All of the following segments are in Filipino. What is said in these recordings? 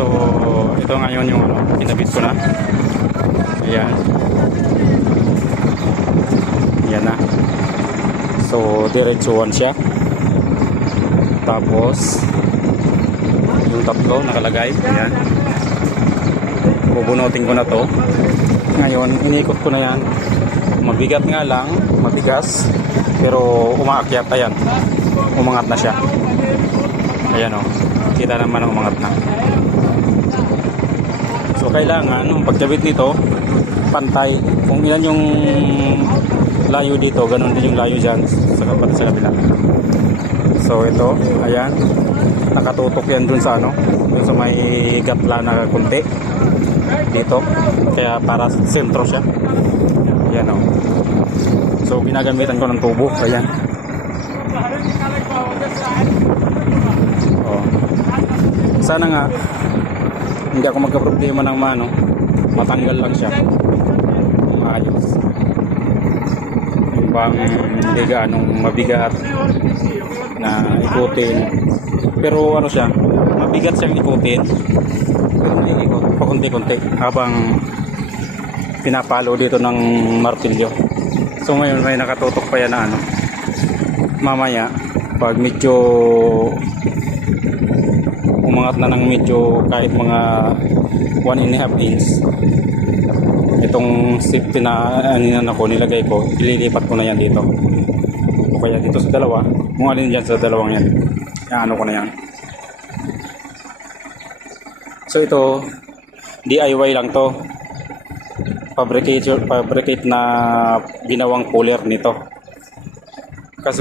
So ito ngayon yung ano, kinabit ko na. Ayan. Ayan na. So diretsuhan siya. Tapos yung tatlo nakalagay. Ayan. Bubunutin ko na to. Ngayon inikot ko na yan. Mabigat nga lang, mabigas, pero umaakyat. Ayan, umangat na siya. Ayan o, kita naman ang umangat na. So kailangan nung pagkabit nito pantay. Kung ilan yung layo dito, ganun din yung layo dyan sa kabila. So ito, ayan, nakatutok yan dun sa ano, dun sa may gatla na kunti dito, kaya para sentro siya. Ayan o. So ginagamitan ko ng tubo. Ayan. O. Sana nga hindi ako magka-problema ng mano, matanggal lang siya maayos. Yung bang hindi gaanong mabigat na ikutin, pero ano siya, mabigat siyang ikutin, pero naiikot pakunti-kunti habang pinapalo dito ng martilyo. So ngayon may nakatutok pa yan na ano, mamaya pag medyo umangat na ng medyo kahit mga 1.5 inch, itong safety na aninan ako, nilagay ko, ililipat ko na yan dito o kaya dito sa dalawa, kung alin dyan sa dalawang yan, ano ko na yan. So ito DIY lang to, fabricate na ginawang puller nito, kasi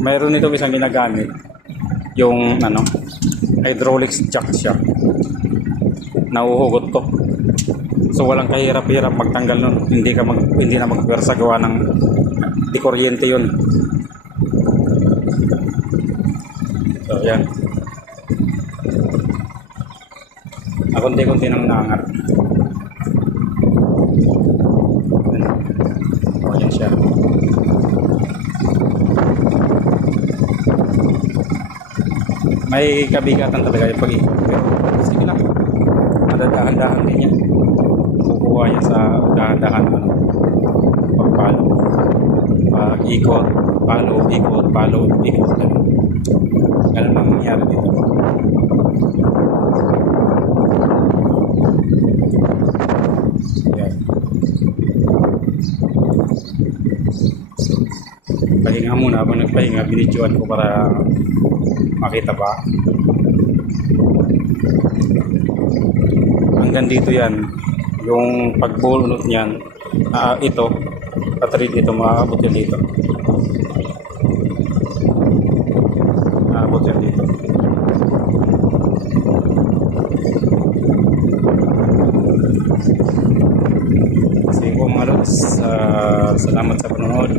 mayroon nito isang ginagamit, yung ano, hydraulic jack siya, nauhugot to. So walang kahirap-hirap magtanggal nun, hindi na magwersa, gawa ng di kuryente yun. So yan, konti-konti nang naangat. O yan siya. May kabigatan talaga yung pag-ikot, pero sige lang, madadahan-dahan din yan. Kukuha yan sa dahan-dahan pagpalo, pag-ikot, palo, ikot, palo, ikot. Ganun ang nangyari dito. Yan. Pahinga muna, habang nagpahinga binidyoan ko para makita pa. Hanggang dito yan, yung pagbulot niyan, ito patrid dito, maaabot yan dito, maaabot yan dito. Sige po mga lods, salamat sa panonood.